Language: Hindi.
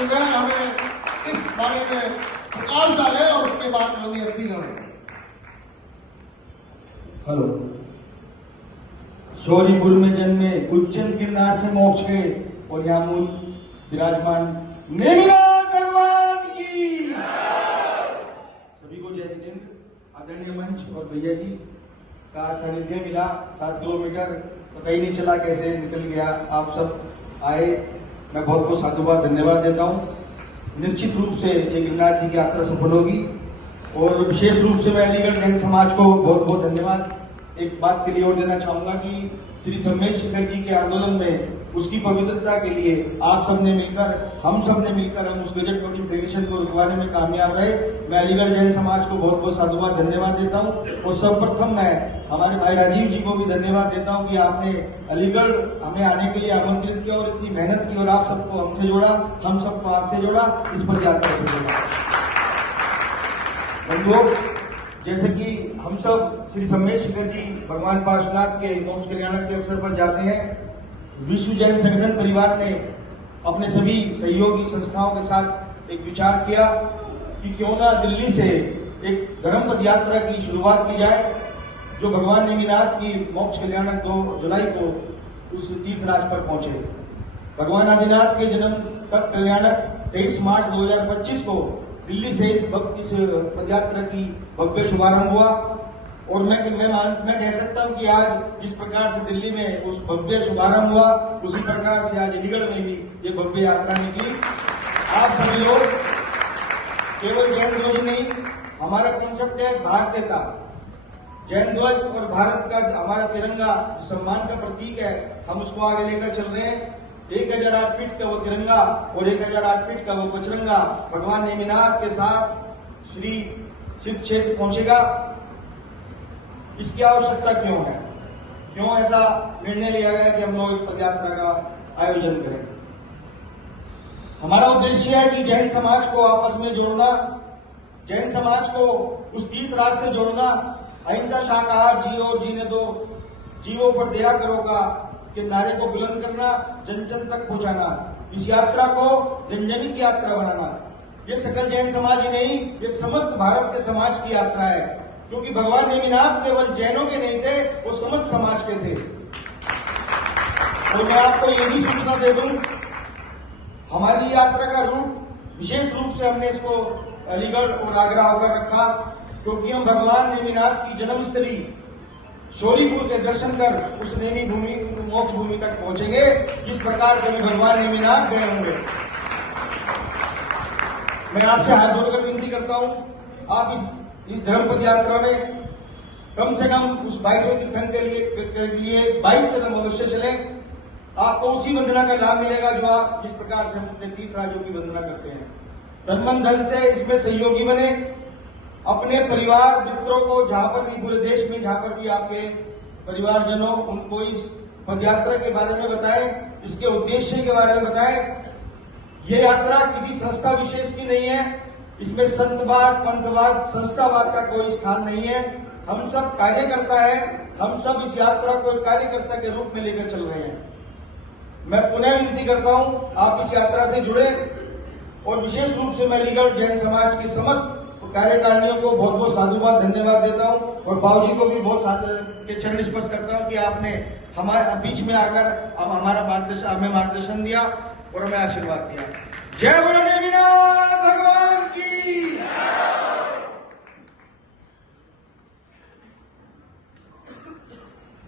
कि वह हमें इस बारे में प्रकाश डाले और उसके बाद हमें अति करें। हेलो। शौरीपुर में जन्मे, उज्जैन गिरनार से मोक्ष गए और यहाँ मूल विराजमान नेमिनाथ भगवान की सभी को जय हिंद। आदरणीय मंच और भैया जी का सानिध्य मिला। 7 किलोमीटर पता ही नहीं चला कैसे निकल गया। आप सब आए, मैं बहुत बहुत साधुवाद धन्यवाद देता हूँ। निश्चित रूप से ये गिरनार जी की यात्रा सफल होगी और विशेष रूप से मैं अलीगढ़ जैन समाज को बहुत बहुत धन्यवाद एक बात के लिए और देना चाहूंगा कि श्री सम्मेश शिखर जी के आंदोलन में उसकी पवित्रता के लिए आप सबने मिलकर, हम उस गजट नोटिफिकेशन को रुकवाने में कामयाब रहे। मैं अलीगढ़ जैन समाज को बहुत बहुत साधुवाद धन्यवाद देता हूं और सर्वप्रथम मैं हमारे भाई राजीव जी को भी धन्यवाद देता हूं कि आपने अलीगढ़ हमें आने के लिए आमंत्रित किया और इतनी मेहनत की और आप सबको हमसे जोड़ा, हम सबको आपसे जोड़ा, इस पद यात्रा से जोड़ा। बंधुओं, जैसे कि हम सब श्री सम्मेश शिखर जी भगवान पार्श्वनाथ के मोक्ष कल्याण के अवसर पर जाते हैं, विश्व जैन संगठन परिवार ने अपने सभी सहयोगी संस्थाओं के साथ एक विचार किया कि क्यों ना दिल्ली से एक धर्म पद यात्रा की शुरुआत की जाए जो भगवान नेमिनाथ की मोक्ष कल्याणक 2 जुलाई को उस तीर्थ राज पर पहुंचे। भगवान आदिनाथ के जन्म तक कल्याणक 23 मार्च 2025 को दिल्ली से इस पदयात्रा की भव्य शुभारंभ हुआ और मैं कह सकता हूं कि आज जिस प्रकार से दिल्ली में उस भव्य शुभारंभ हुआ उसी प्रकार से आज अलीगढ़ में भी ये भव्य यात्रा निकली। आप सभी लोग केवल जैन ध्वज नहीं, हमारा कॉन्सेप्ट है भारतीयता। जैन ध्वज और भारत का हमारा तिरंगा सम्मान का प्रतीक है, हम उसको आगे लेकर चल रहे हैं। 1008 फीट का वो तिरंगा और 1008 फीट का वो पचरंगा भगवान नेमिनाथ के साथ श्री सिद्ध क्षेत्र पहुंचेगा। इसकी आवश्यकता क्यों है, क्यों ऐसा निर्णय लिया गया कि हम लोग एक पदयात्रा का आयोजन करें? हमारा उद्देश्य है कि जैन समाज को आपस में जोड़ना, जैन समाज को उस तीर्थ राज से जोड़ना। अहिंसा शाकाहार जियो जीने दो, जीवों पर दया करोगा के नारे को बुलंद करना, जन जन तक पहुंचाना, इस यात्रा को जन जन की यात्रा बनाना। ये सकल जैन समाज ही नहीं, ये समस्त भारत के समाज की यात्रा है, क्योंकि भगवान नेमिनाथ केवल जैनों के नहीं थे, वो समस्त समाज के थे। और मैं आपको ये भी सूचना दे दूं, हमारी यात्रा का रूट विशेष रूप से हमने इसको अलीगढ़ और आगरा होकर रखा, क्योंकि हम भगवान नेमिनाथ की जन्मस्थली शौरीपुर के दर्शन कर उस नेमी भूमि मोक्ष भूमि तक पहुंचेंगे जिस प्रकार से भगवान नेमिनाथ गए होंगे। मैं आपसे हाथ जोड़कर विनती करता हूं, आप इस धर्म पद यात्रा में कम से कम उस 22वें तीर्थंकर के लिए 22 कदम अवश्य चलें। आपको उसी वंदना का लाभ मिलेगा जो आप जिस प्रकार से हम अपने तीर्थ राजों की वंदना करते हैं। तन मन धन से इसमें सहयोगी बने, अपने परिवार मित्रों को जहां पर भी पूरे देश में जहां पर भी आपके परिवारजनों उनको इस पदयात्रा के बारे में बताएं, इसके उद्देश्य के बारे में बताएं। ये यात्रा किसी संस्था विशेष की नहीं है, इसमें संतवाद, पंथवाद, संस्थावाद का कोई स्थान नहीं है। हम सब कार्यकर्ता है, हम सब इस यात्रा को एक कार्यकर्ता के रूप में लेकर चल रहे हैं। मैं पुनः विनती करता हूं, आप इस यात्रा से जुड़े और विशेष रूप से मैं अलीगढ़ जैन समाज की समस्त कार्यकारिणियों को बहुत बहुत साधुवाद धन्यवाद देता हूं और बाबूजी को भी बहुत के चरण स्पर्श करता हूं कि आपने हमारे बीच में आकर हमें मार्गदर्शन दिया और हमें आशीर्वाद दिया। जय बोलो नेमिनाथ।